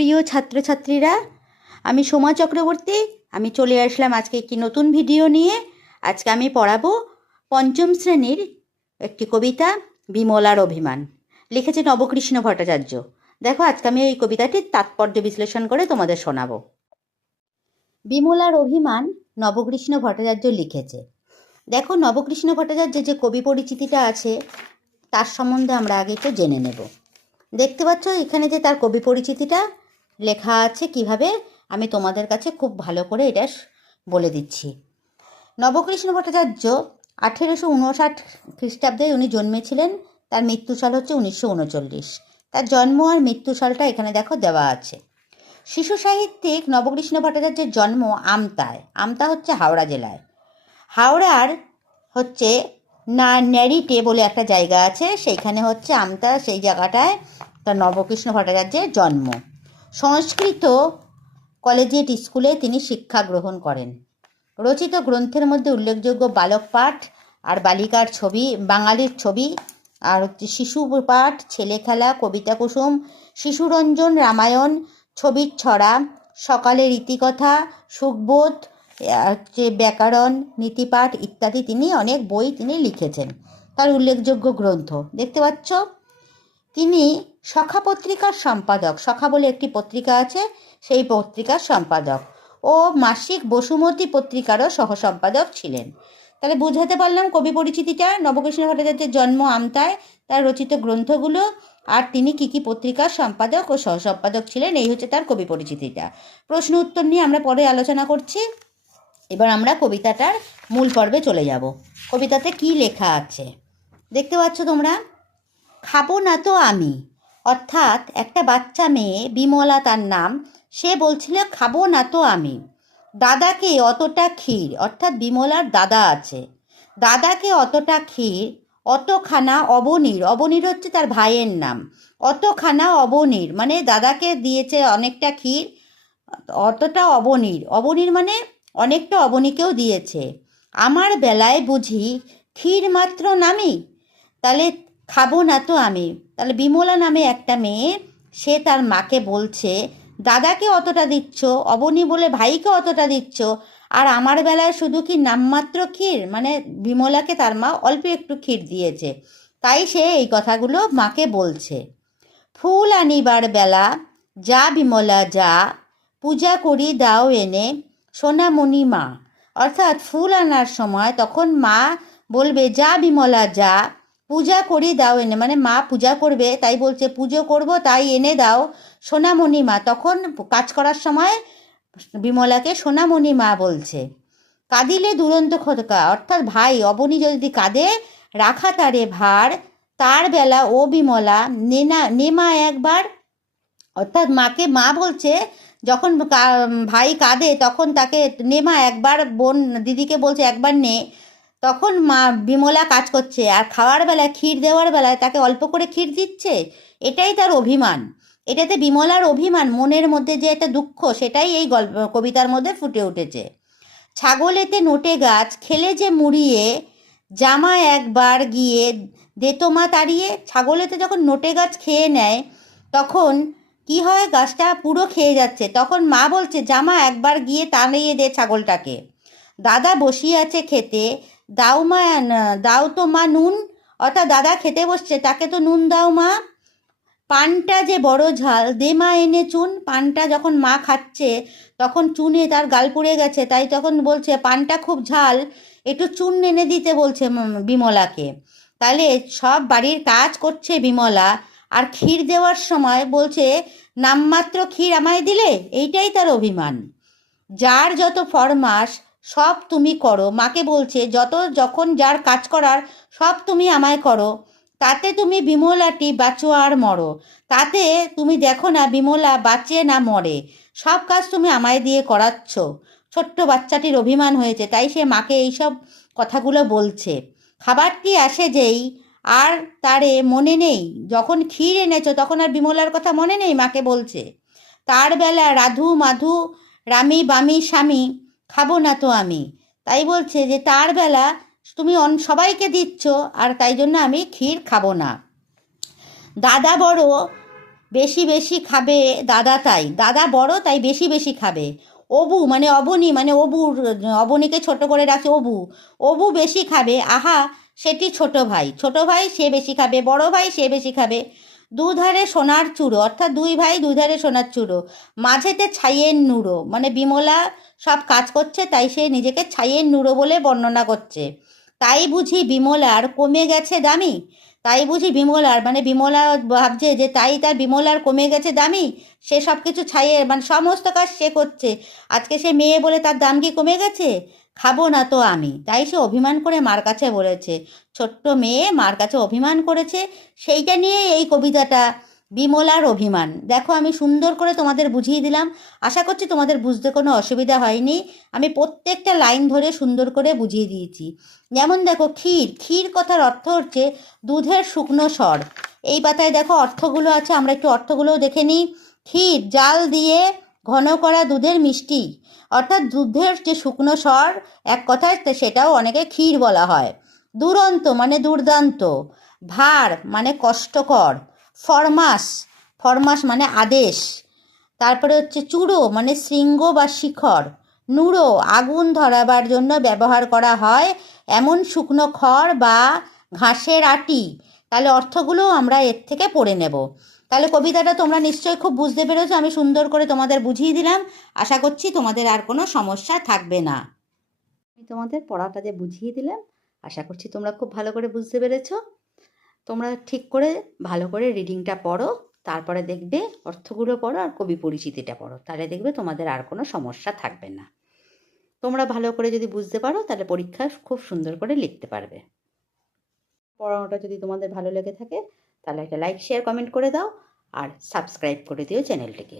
প্রিয় ছাত্রছাত্রীরা, আমি সোমা চক্রবর্তী। আমি চলে আসলাম আজকে একটি নতুন ভিডিও নিয়ে। আজকে আমি পড়াবো পঞ্চম শ্রেণীর একটি কবিতা, বিমলার অভিমান। লিখেছে নবকৃষ্ণ ভট্টাচার্য। দেখো, আজকে আমি এই কবিতাটির তাৎপর্য বিশ্লেষণ করে তোমাদের শোনাবো। বিমলার অভিমান নবকৃষ্ণ ভট্টাচার্য লিখেছে। দেখো, নবকৃষ্ণ ভট্টাচার্যের যে কবি পরিচিতিটা আছে তার সম্বন্ধে আমরা আগে একটু জেনে নেব। দেখতে পাচ্ছ এখানে যে তার কবি পরিচিতিটা লেখা আছে কিভাবে, আমি তোমাদের কাছে খুব ভালো করে এটা বলে দিচ্ছি। নবকৃষ্ণ ভট্টাচার্য 1859 খ্রিস্টাব্দে উনি জন্মেছিলেন। তার মৃত্যুসাল হচ্ছে 1939। তার জন্ম আর মৃত্যুসালটা এখানে দেখো দেওয়া আছে। শিশু সাহিত্যিক নবকৃষ্ণ ভট্টাচার্যের জন্ম আমতায়। আমতা হচ্ছে হাওড়া জেলায়। হাওড়ার হচ্ছে ন্যারিটে বলে একটা জায়গা আছে, সেইখানে হচ্ছে আমতা, সেই জায়গাটায় তার নবকৃষ্ণ ভট্টাচার্যের জন্ম। সংস্কৃত কলেজিয়েট স্কুলে তিনি শিক্ষা গ্রহণ করেন। রচিত গ্রন্থের মধ্যে উল্লেখযোগ্য বালক পাঠ আর বালিকার ছবি, বাঙালির ছবি, আর হচ্ছে শিশু পাঠ, ছেলে খেলা, কবিতা কুসুম, শিশুরঞ্জন, রামায়ণ, ছবির ছড়া, সকালের রীতিকথা, সুখবোধ, হচ্ছে ব্যাকরণ, নীতিপাঠ ইত্যাদি তিনি অনেক বই তিনি লিখেছেন। তার উল্লেখযোগ্য গ্রন্থ দেখতে পাচ্ছ। তিনি সখা পত্রিকার সম্পাদক, সখা বলে একটি পত্রিকা আছে, সেই পত্রিকার সম্পাদক ও মাসিক বসুমতী পত্রিকারও সহসম্পাদক ছিলেন। তাহলে বুঝাতে পারলাম কবি পরিচিতিটা। নবকৃষ্ণ ভট্টাচার্যের জন্ম আমতায়, তার রচিত গ্রন্থগুলো, আর তিনি কী কী পত্রিকার সম্পাদক ও সহসম্পাদক ছিলেন, এই হচ্ছে তার কবি পরিচিতিটা। প্রশ্ন উত্তর নিয়ে আমরা পরে আলোচনা করছি। এবার আমরা কবিতাটার মূল পর্বে চলে যাব। কবিতাতে কি লেখা আছে দেখতে পাচ্ছ তোমরা। খাবো না তো আমি, অর্থাৎ একটা বাচ্চা মেয়ে, বিমলা তার নাম, সে বলছিল খাবো না তো আমি। দাদাকে অতটা ক্ষীর, অর্থাৎ বিমলার দাদা আছে, দাদাকে অতটা ক্ষীর, অতখানা অবনীর, অবনীর হচ্ছে তার ভাইয়ের নাম, অতখানা অবনীর মানে দাদাকে দিয়েছে অনেকটা ক্ষীর, অতটা অবনীর, অবনীর মানে অনেকটা অবনীকেও দিয়েছে। আমার বেলায় বুঝি ক্ষীর মাত্র নামি, তাহলে খাবো না তো আমি। তাহলে বিমলা নামে একটা মেয়ে, সে তার মাকে বলছে দাদাকে অতটা দিচ্ছ, অবনী বলে ভাইকে অতটা দিচ্ছ, আর আমার বেলায় শুধু কি নামমাত্র ক্ষীর, মানে বিমলাকে তার মা অল্প একটু ক্ষীর দিয়েছে, তাই সে এই কথাগুলো মাকে বলছে। ফুল আনিবার বেলা যা বিমলা যা, পূজা করি দাও এনে সোনামণি মা, অর্থাৎ ফুল আনার সময় তখন মা বলবে যা বিমলা যা, পূজা করি দাও এনে, মানে মা পূজা করবে তাই বলছে পুজো করব তাই এনে দাও সোনামণি মা, তখন কাজ করার সময় বিমলাকে সোনামণি মা বলছে। কাঁদিলে দুরন্ত খোদকা, অর্থাৎ ভাই অবনী যদি কাঁদে রাখা তারে ভার, তার বেলা ও বিমলা নেমা একবার, অর্থাৎ মাকে মা বলছে যখন ভাই কাঁদে তখন তাকে নেমা একবার, বোন দিদিকে বলছে একবার নে, তখন মা বিমলা কাজ করছে, আর খাওয়ার বেলায় ক্ষীর দেওয়ার বেলায় তাকে অল্প করে ক্ষীর দিচ্ছে। এটাই তার অভিমান, এটাতে বিমলার অভিমান, মনের মধ্যে যে একটা দুঃখ, সেটাই এই কবিতার মধ্যে ফুটে উঠেছে। ছাগলেতে নোটে গাছ খেলে যে মুড়িয়ে, জামা একবার গিয়ে দেতমা তাড়িয়ে, ছাগলেতে যখন নোটে গাছ খেয়ে নেয় তখন কি হয়, গাছটা পুরো খেয়ে যাচ্ছে, তখন মা বলছে জামা একবার গিয়ে তাড়িয়ে দে ছাগলটাকে। দাদা বসিয়ে আছে খেতে, দাও তো মা নুন, অর্থাৎ দাদা খেতে বসছে তাকে তো নুন দাও মা। পানটা যে বড় ঝাল দে মা এনে চুন, পানটা যখন মা খাচ্ছে তখন চুনে তার গাল পুড়ে গেছে, তাই তখন বলছে পানটা খুব ঝাল, একটু চুন এনে দিতে বলছে বিমলাকে। তাহলে সব বাড়ির কাজ করছে বিমলা, আর ক্ষীর দেওয়ার সময় বলছে নামমাত্র ক্ষীর আমায় দিলে, এইটাই তার অভিমান। যার যত ফরমাস সব তুমি করো, মাকে বলছে যখন যার কাজ করার সব তুমি আমায় করো, তাতে তুমি বিমলাটি বাঁচো আর মরো, তাতে তুমি দেখো না বিমলা বাঁচে না মরে, সব কাজ তুমি আমায় দিয়ে করাচ্ছ। ছোট্ট বাচ্চাটির অভিমান হয়েছে, তাই সে মাকে এইসব কথাগুলো বলছে। খাবারটি আসে যেই আর তারে মনে নেই, যখন ক্ষীর এনেছো তখন আর বিমলার কথা মনে নেই, মাকে বলছে। তার বেলা রাধু মাধু রামি বামি স্বামী, খাবো না তো আমি, তাই বলছে যে তার বেলা তুমি সবাইকে দিচ্ছ আর তাই জন্য আমি ক্ষীর খাবো না। দাদা বড় বেশি বেশি খাবে দাদা, তাই দাদা বড় তাই বেশি বেশি খাবে। অবু মানে অবনী, মানে অবুর, অবনীকে ছোট করে রাখছে অবু, অবু বেশি খাবে, আহা সেটি ছোট ভাই, ছোট ভাই সে বেশি খাবে, বড় ভাই সে বেশি খাবে। দুধারে সোনার চূড়ো, অর্থাৎ দুই ভাই দুধারে সোনার চূড়ো, মাঝেতে ছাইয়ের নুড়ো, মানে বিমলা সব কাজ করছে তাই সে নিজেকে ছাইয়ের নুড়ো বলে বর্ণনা করছে। তাই বুঝি বিমলার কমে গেছে দামি, তাই বুঝি বিমলার, মানে বিমলা ভাবছে যে তাই তার বিমলার কমে গেছে দামি, সে সব কিছু ছাইয়ে, মানে সমস্ত কাজ সে করছে, আজকে সে মেয়ে বলে তার দাম কি কমে গেছে? খাবো না তো আমি, তাই সে অভিমান করে মার কাছে বলেছে। ছোট্ট মেয়ে মার কাছে অভিমান করেছে, সেইটা নিয়ে এই কবিতাটা, বিমলার অভিমান। দেখো আমি সুন্দর করে তোমাদের বুঝিয়ে দিলাম, আশা করছি তোমাদের বুঝতে কোনো অসুবিধা হয়নি। আমি প্রত্যেকটা লাইন ধরে সুন্দর করে বুঝিয়ে দিয়েছি। যেমন দেখো ক্ষীর, ক্ষীর কথার অর্থ হচ্ছে দুধের শুকনো স্বর। এই পাতায় দেখো অর্থগুলো আছে, আমরা একটু অর্থগুলোও দেখে নিই। ক্ষীর জাল দিয়ে ঘন করা দুধের মিষ্টি, অর্থাৎ দুধের যে শুকনো স্বর এক কথায় সেটাও অনেকে ক্ষীর বলা হয়। দুরন্ত মানে দুর্দান্ত, ভার মানে কষ্টকর, ফরমাস, ফরমাস মানে আদেশ, তারপরে হচ্ছে চূড়ো মানে শৃঙ্গ বা শিখর, নুড়ো আগুন ধরাবার জন্য ব্যবহার করা হয় এমন শুকনো খড় বা ঘাসের আটি। তাহলে অর্থগুলো আমরা এর থেকে পড়ে নেব। তাহলে কবিতাটা তোমরা নিশ্চয়ই খুব বুঝতে পেরেছো, আমি সুন্দর করে তোমাদের বুঝিয়ে দিলাম, আশা করছি তোমাদের আর কোনো সমস্যা থাকবে না। আমি তোমাদের পড়াটা যে বুঝিয়ে দিলাম, আশা করছি তোমরা খুব ভালো করে বুঝতে পেরেছো। তোমরা ঠিক করে ভালো করে রিডিংটা পড়ো, তারপরে দেখবে অর্থগুলো পড়ো আর কবি পরিচিতিটা পড়ো, তাহলে দেখবে তোমাদের আর কোনো সমস্যা থাকবে না। তোমরা ভালো করে যদি বুঝতে পারো তাহলে পরীক্ষায় খুব সুন্দর করে লিখতে পারবে। পড়ানোটা যদি তোমাদের ভালো লেগে থাকে তাহলে একটা লাইক শেয়ার কমেন্ট করে দাও আর সাবস্ক্রাইব করে দিও চ্যানেলটিকে।